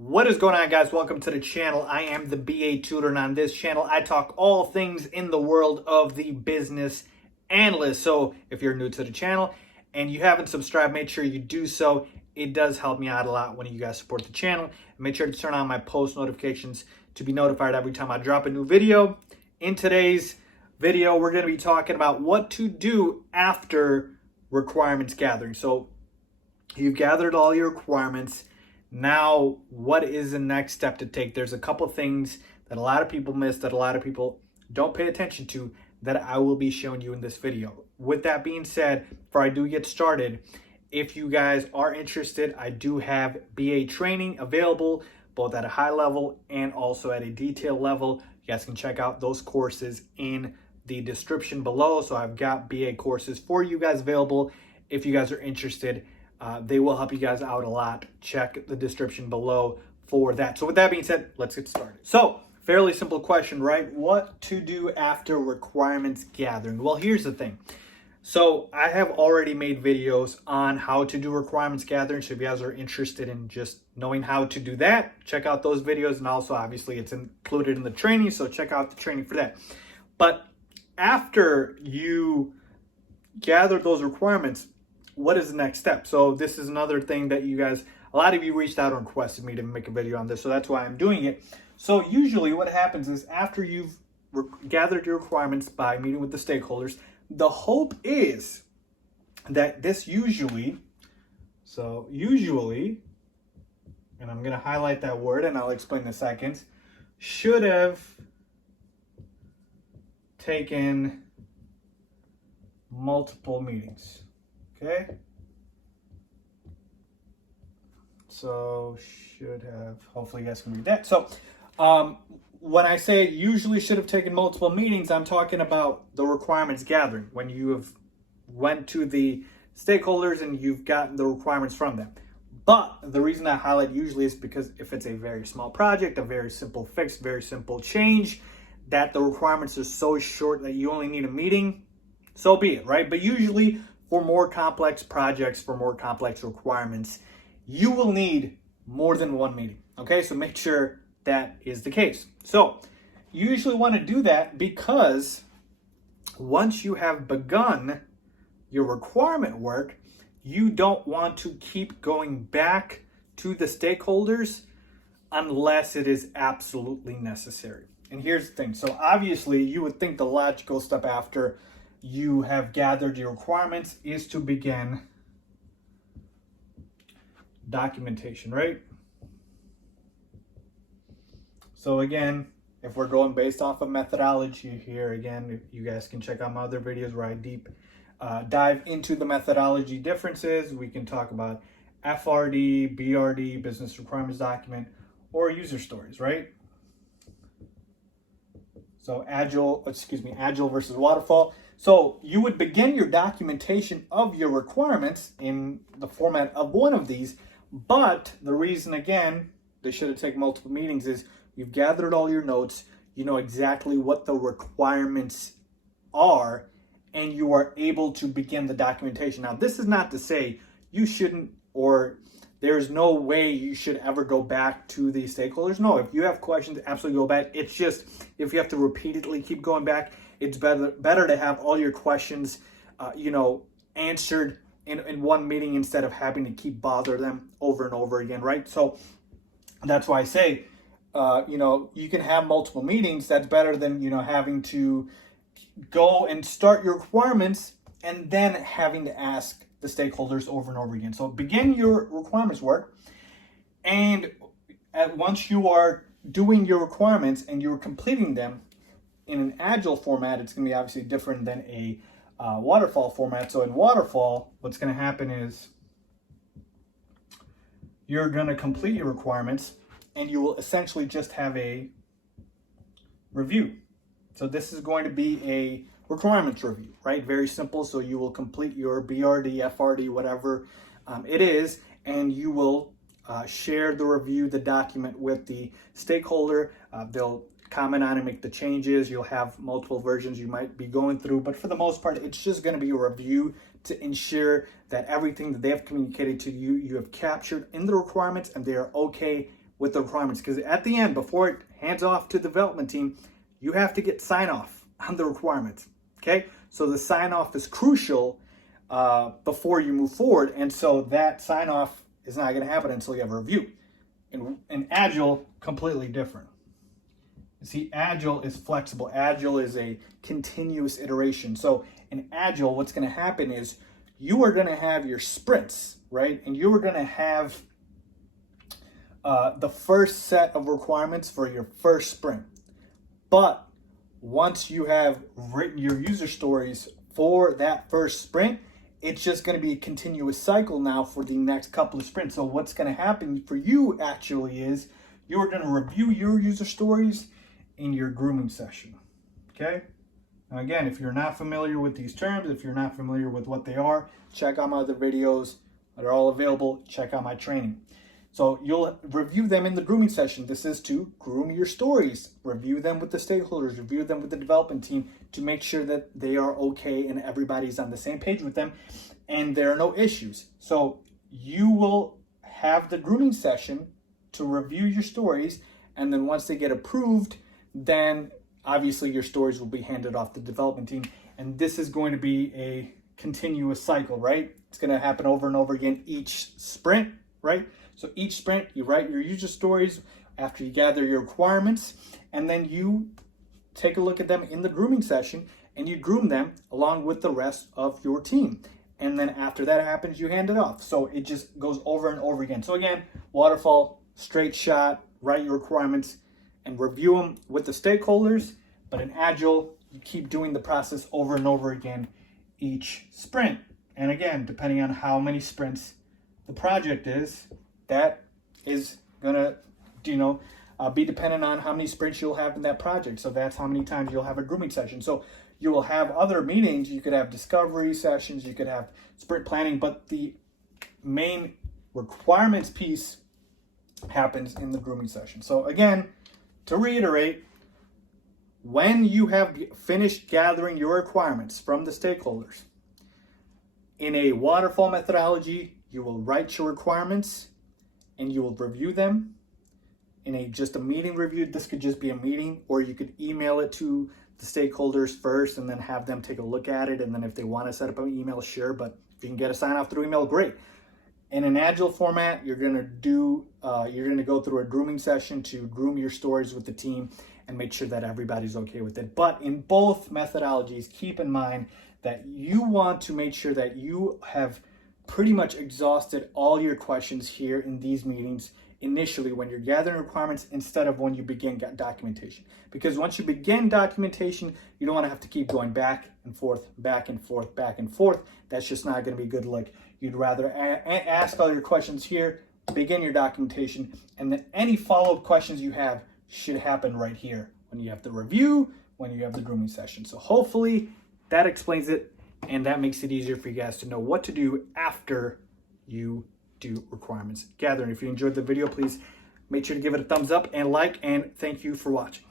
What is going on, guys? Welcome to the channel. I am the BA Tutor, and on this channel I talk all things in the world of the business analyst. So if you're new to the channel and you haven't subscribed, make sure you do so. It does help me out a lot when you guys support the channel. And make sure to turn on my post notifications to be notified every time I drop a new video. In today's video, we're going to be talking about what to do after requirements gathering. So you've gathered all your requirements. Now, what is the next step to take? There's a couple things that a lot of people miss, that a lot of people don't pay attention to, that I will be showing you in this video. With that being said, before I do get started, if you guys are interested, I do have BA training available, both at a high level and also at a detailed level. You guys can check out those courses in the description below. So I've got BA courses for you guys available if you guys are interested. They will help you guys out a lot. Check the description below for that. So with that being said, let's get started. So fairly simple question, right? What to do after requirements gathering? Well, here's the thing. So I have already made videos on how to do requirements gathering. So if you guys are interested in just knowing how to do that, check out those videos. And also obviously it's included in the training. So check out the training for that. But after you gather those requirements, what is the next step? So this is another thing that you guys, a lot of you reached out and requested me to make a video on this. So that's why I'm doing it. So usually what happens is after you've gathered your requirements by meeting with the stakeholders, the hope is that this usually, and I'm going to highlight that word and I'll explain in a second, should have taken multiple meetings. Okay, so should have, hopefully you guys can read that. So when I say usually should have taken multiple meetings, I'm talking about the requirements gathering, when you have went to the stakeholders and you've gotten the requirements from them. But the reason I highlight usually is because if it's a very small project, a very simple fix, very simple change, that the requirements are so short that you only need a meeting, so be it, right? But usually for more complex projects, for more complex requirements, you will need more than one meeting. Okay, so make sure that is the case. So you usually want to do that because once you have begun your requirement work, you don't want to keep going back to the stakeholders unless it is absolutely necessary. And here's the thing. So obviously you would think the logical step after you have gathered your requirements is to begin documentation, right? So again, if we're going based off of methodology here, again, you guys can check out my other videos where I dive into the methodology differences. We can talk about FRD, BRD, business requirements document, or user stories, right? So agile versus waterfall. So you would begin your documentation of your requirements in the format of one of these, but the reason, again, they should have taken multiple meetings is you've gathered all your notes, you know exactly what the requirements are, and you are able to begin the documentation. Now, this is not to say you shouldn't, or there's no way you should ever go back to the stakeholders. No, if you have questions, absolutely go back. It's just, if you have to repeatedly keep going back, it's better to have all your questions, answered in one meeting instead of having to keep bother them over and over again, right? So that's why I say, you can have multiple meetings. That's better than, having to go and start your requirements and then having to ask the stakeholders over and over again. So begin your requirements work, and once you are doing your requirements and you're completing them in an agile format, it's going to be obviously different than a waterfall format. So in waterfall, what's going to happen is you're going to complete your requirements and you will essentially just have a review. So this is going to be a requirements review, right? Very simple. So you will complete your BRD, FRD, whatever it is, and you will share the review, the document with the stakeholder. They'll comment on and make the changes. You'll have multiple versions you might be going through, but for the most part, it's just going to be a review to ensure that everything that they have communicated to you, you have captured in the requirements and they are okay with the requirements, because at the end, before it hands off to the development team, you have to get sign off on the requirements. Okay, so the sign off is crucial before you move forward, and so that sign off is not going to happen until you have a review. In Agile, completely different. You see, Agile is flexible. Agile is a continuous iteration. So in Agile, what's going to happen is you are going to have your sprints, right? And you are going to have the first set of requirements for your first sprint. But once you have written your user stories for that first sprint, it's just going to be a continuous cycle now for the next couple of sprints. So what's going to happen for you actually is you're going to review your user stories in your grooming session. Okay? Now again, if you're not familiar with these terms, if you're not familiar with what they are, check out my other videos that are all available. Check out my training. So you'll review them in the grooming session. This is to groom your stories, review them with the stakeholders, review them with the development team to make sure that they are okay and everybody's on the same page with them and there are no issues. So you will have the grooming session to review your stories, and then once they get approved, then obviously your stories will be handed off to the development team, and this is going to be a continuous cycle, right? It's going to happen over and over again each sprint, right? So each sprint, you write your user stories after you gather your requirements, and then you take a look at them in the grooming session, and you groom them along with the rest of your team. And then after that happens, you hand it off. So it just goes over and over again. So again, waterfall, straight shot, write your requirements, and review them with the stakeholders. But in Agile, you keep doing the process over and over again each sprint. And again, depending on how many sprints the project is, that is gonna, be dependent on how many sprints you'll have in that project. So that's how many times you'll have a grooming session. So you will have other meetings. You could have discovery sessions. You could have sprint planning, but the main requirements piece happens in the grooming session. So again, to reiterate, when you have finished gathering your requirements from the stakeholders, in a waterfall methodology, you will write your requirements and you will review them. In just a meeting review, this could just be a meeting, or you could email it to the stakeholders first and then have them take a look at it. And then if they want to set up an email, sure, but if you can get a sign off through email, great. In an Agile format, you're going to go through a grooming session to groom your stories with the team and make sure that everybody's okay with it. But in both methodologies, keep in mind that you want to make sure that you have pretty much exhausted all your questions here in these meetings initially when you're gathering requirements, instead of when you begin documentation. Because once you begin documentation, you don't want to have to keep going back and forth, back and forth, back and forth. That's just not going to be good look. You'd rather ask all your questions here, begin your documentation, and then any follow-up questions you have should happen right here when you have the review, when you have the grooming session. So hopefully that explains it, and that makes it easier for you guys to know what to do after you do requirements gathering. If you enjoyed the video, please make sure to give it a thumbs up and like, and thank you for watching.